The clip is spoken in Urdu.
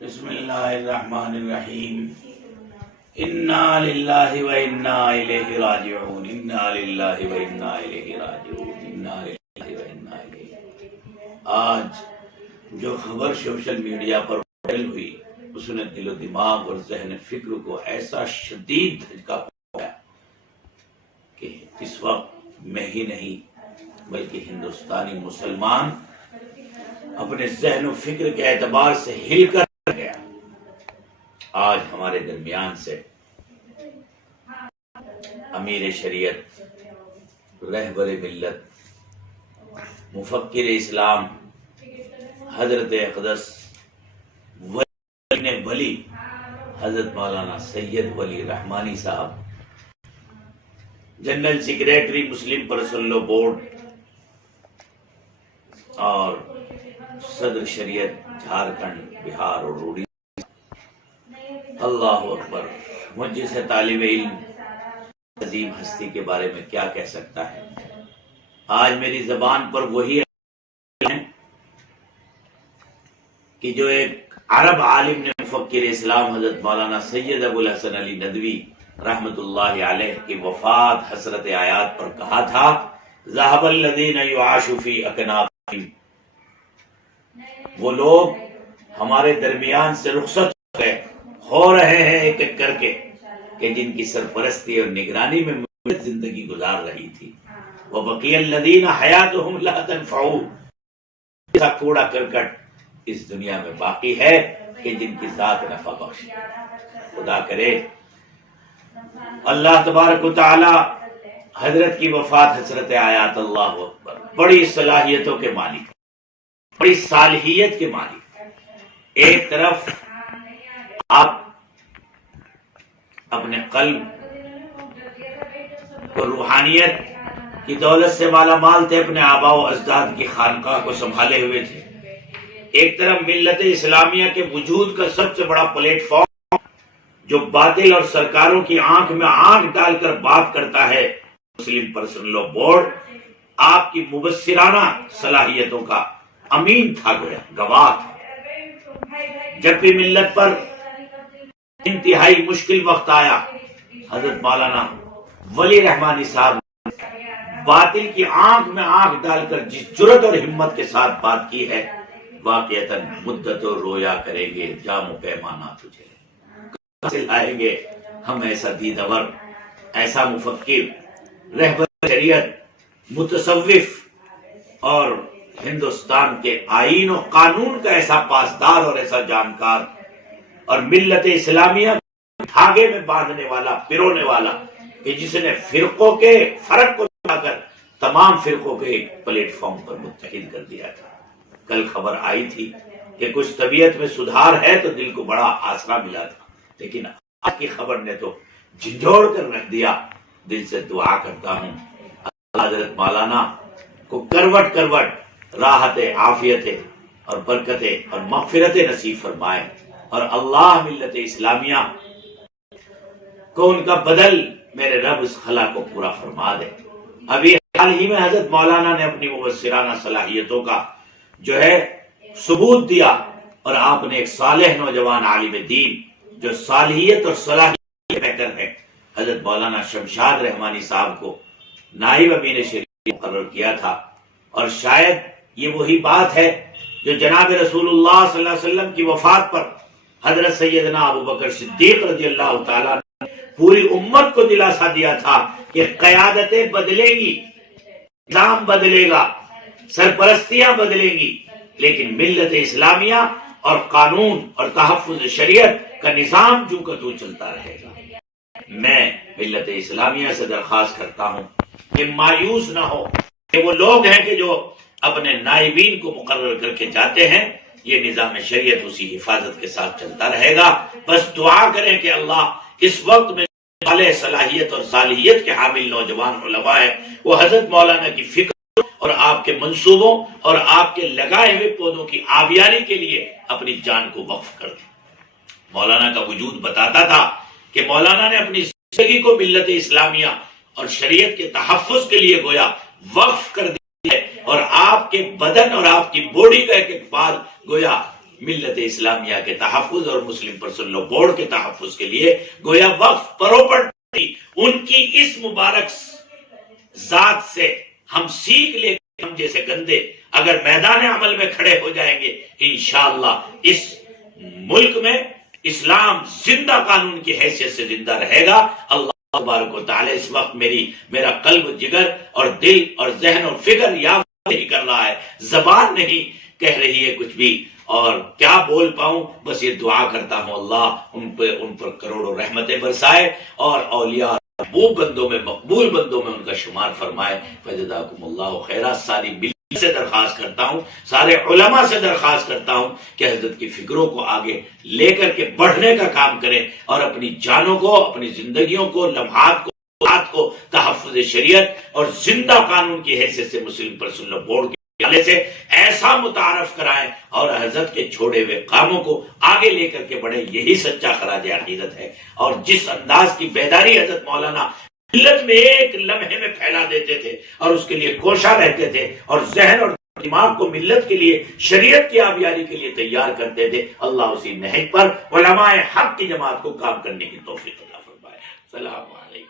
بسم اللہ الرحمن الرحیم انا للہ و انا الیہ راجعون انا للہ و انا الیہ راجعون انا للہ و انا الیہ۔ آج جو خبر سوشل میڈیا پر وائرل ہوئی اس نے دل و دماغ اور ذہن فکر کو ایسا شدید دھچکا پہنچایا کہ اس وقت میں ہی نہیں بلکہ ہندوستانی مسلمان اپنے ذہن و فکر کے اعتبار سے ہل کر گیا۔ آج ہمارے درمیان سے امیر شریعت، رہبر ملت، مفکر اسلام، حضرت اقدس ولی حضرت مولانا سید ولی رحمانی صاحب، جنرل سیکریٹری مسلم پرسنل لا بورڈ اور صدر شریعت جھارکھنڈ، بہار اور اڑیسہ۔ اللہ اکبر! مجھ جیسے طالب علم عظیم ہستی کے بارے میں کیا کہہ سکتا ہے؟ آج میری زبان پر وہی ہے کہ جو ایک عرب عالم نے مفکر اسلام حضرت مولانا سید ابو الحسن علی ندوی رحمت اللہ علیہ کی وفات حسرت آیات پر کہا تھا، ذهب الذین یعاشوا فی اکنافہم، وہ لوگ ہمارے درمیان سے رخصت ہو رہے ہیں ایک ایک کر کے کہ جن کی سرپرستی اور نگرانی میں ملت زندگی گزار رہی تھی۔ وَبَقِيَ الَّذِينَ حَيَاتُهُمْ لَا تَنْفَعُ، ایسا کوڑا کرکٹ اس دنیا میں باقی ہے کہ جن کی ذات نفع بخش۔ خدا کرے اللہ تبارک و تعالی حضرت کی وفات حسرت آیات، اللہ اکبر، بڑی صلاحیتوں کے مالک، بڑی صالحیت کے مالک۔ ایک طرف آپ اپنے قلب کو روحانیت کی دولت سے مالا مال تھے، اپنے آباء و اجداد کی خانقاہ کو سنبھالے ہوئے تھے۔ ایک طرف ملت اسلامیہ کے وجود کا سب سے بڑا پلیٹ فارم جو باطل اور سرکاروں کی آنکھ میں آنکھ ڈال کر بات کرتا ہے، مسلم پرسنل لا بورڈ آپ کی مبصرانہ صلاحیتوں کا امین تھا، گواہ تھا۔ جب بھی ملت پر انتہائی مشکل وقت آیا، حضرت مولانا ولی رحمانی صاحب باطل کی آنکھ میں آنکھ ڈال کر جس جرأت اور ہمت کے ساتھ بات کی ہے، واقعتاً مدت و رویا کریں گے جام و پیمانہ تجھے کہاں سے لائیں گے ہم، ایسا دیدور، ایسا مفکر، رہبر شریعت، متصوف اور ہندوستان کے آئین و قانون کا ایسا پاسدار اور ایسا جانکار اور ملت اسلامیہ دھاگے میں باندھنے والا، پرونے والا، کہ جس نے فرقوں کے فرق کو ملا کر تمام فرقوں کے ایک پلیٹ فارم پر متحد کر دیا تھا۔ کل خبر آئی تھی کہ کچھ طبیعت میں سدھار ہے تو دل کو بڑا آسرا ملا تھا، لیکن آج کی خبر نے تو جھنجھوڑ کر رکھ دیا۔ دل سے دعا کرتا ہوں اللہ حضرت مولانا کو کروٹ کروٹ راحت، عافیت اور برکت اور مغفرت نصیب فرمائے، اور اللہ ملت اسلامیہ کو ان کا بدل میرے رب اس خلا کو پورا فرما دے۔ ابھی حال ہی میں حضرت مولانا نے اپنی مبصرانہ صلاحیتوں کا جو ہے ثبوت دیا، اور آپ نے ایک صالح نوجوان عالم دین جو صالحیت اور صلاحیت میٹر ہے، حضرت مولانا شمشاد رحمانی صاحب کو نائب امیر شریعت مقرر کیا تھا۔ اور شاید یہ وہی بات ہے جو جناب رسول اللہ صلی اللہ علیہ وسلم کی وفات پر حضرت سیدنا ابو بکر صدیق رضی اللہ تعالیٰ نے پوری امت کو دلاسا دیا تھا کہ قیادتیں بدلے گی، نظام بدلے گا، سرپرستیاں بدلیں گی، لیکن ملت اسلامیہ اور قانون اور تحفظ شریعت کا نظام جو کا تو چلتا رہے گا۔ میں ملت اسلامیہ سے درخواست کرتا ہوں کہ مایوس نہ ہو کہ وہ لوگ ہیں کہ جو اپنے نائبین کو مقرر کر کے جاتے ہیں، یہ نظام شریعت اسی حفاظت کے ساتھ چلتا رہے گا۔ بس دعا کریں کہ اللہ اس وقت میں والے صلاحیت اور صالحیت کے حامل نوجوان علماء ہیں، وہ حضرت مولانا کی فکر اور آپ کے منصوبوں اور آپ کے لگائے ہوئے پودوں کی آبیاری کے لیے اپنی جان کو وقف کر دیں۔ مولانا کا وجود بتاتا تھا کہ مولانا نے اپنی زندگی کو ملت اسلامیہ اور شریعت کے تحفظ کے لیے گویا وقف کر دیا ہے، اور آپ کے بدن اور آپ کی باڈی کا ایک ایک بال گویا ملت اسلامیہ کے تحفظ اور مسلم پرسنل لا بورڈ کے تحفظ کے لیے گویا وقف پراپرٹی ان کی اس مبارک ذات سے ہم سیکھ لے کے ہم جیسے گندے اگر میدان عمل میں کھڑے ہو جائیں گے انشاءاللہ اس ملک میں اسلام زندہ قانون کی حیثیت سے زندہ رہے گا۔ اللہ تبارک و تعالی اس وقت میرا قلب جگر اور دل اور ذہن اور فکر یا نہیں کر رہا ہے، زبان نہیں کہہ رہی ہے کچھ بھی، اور کیا بول پاؤں، بس یہ دعا کرتا ہوں اللہ ان پر کروڑوں رحمتیں برسائے اور اولیاء وہ بندوں میں مقبول بندوں میں ان کا شمار فرمائے۔ فجزاکم اللہ خیرہ۔ ساری ملت سے درخواست کرتا ہوں، سارے علماء سے درخواست کرتا ہوں کہ حضرت کی فکروں کو آگے لے کر کے بڑھنے کا کام کریں اور اپنی جانوں کو، اپنی زندگیوں کو، لمحات کو تحفظ شریعت اور زندہ قانون کی حیثیت سے مسلم پرسنل لا بورڈ کے حوالے سے ایسا متعارف کرائیں اور حضرت کے چھوڑے ہوئے کاموں کو آگے لے کر کے بڑھیں۔ یہی سچا خراج عقیدت ہے۔ اور جس انداز کی بیداری حضرت مولانا ملت میں ایک لمحے میں پھیلا دیتے تھے اور اس کے لیے کوشاں رہتے تھے اور ذہن اور دماغ کو ملت کے لیے، شریعت کی آبیاری کے لیے تیار کرتے تھے، اللہ اسی نہج پر علماء حق کی جماعت کو کام کرنے کی توفیق عطا فرمائے۔ السلام علیکم۔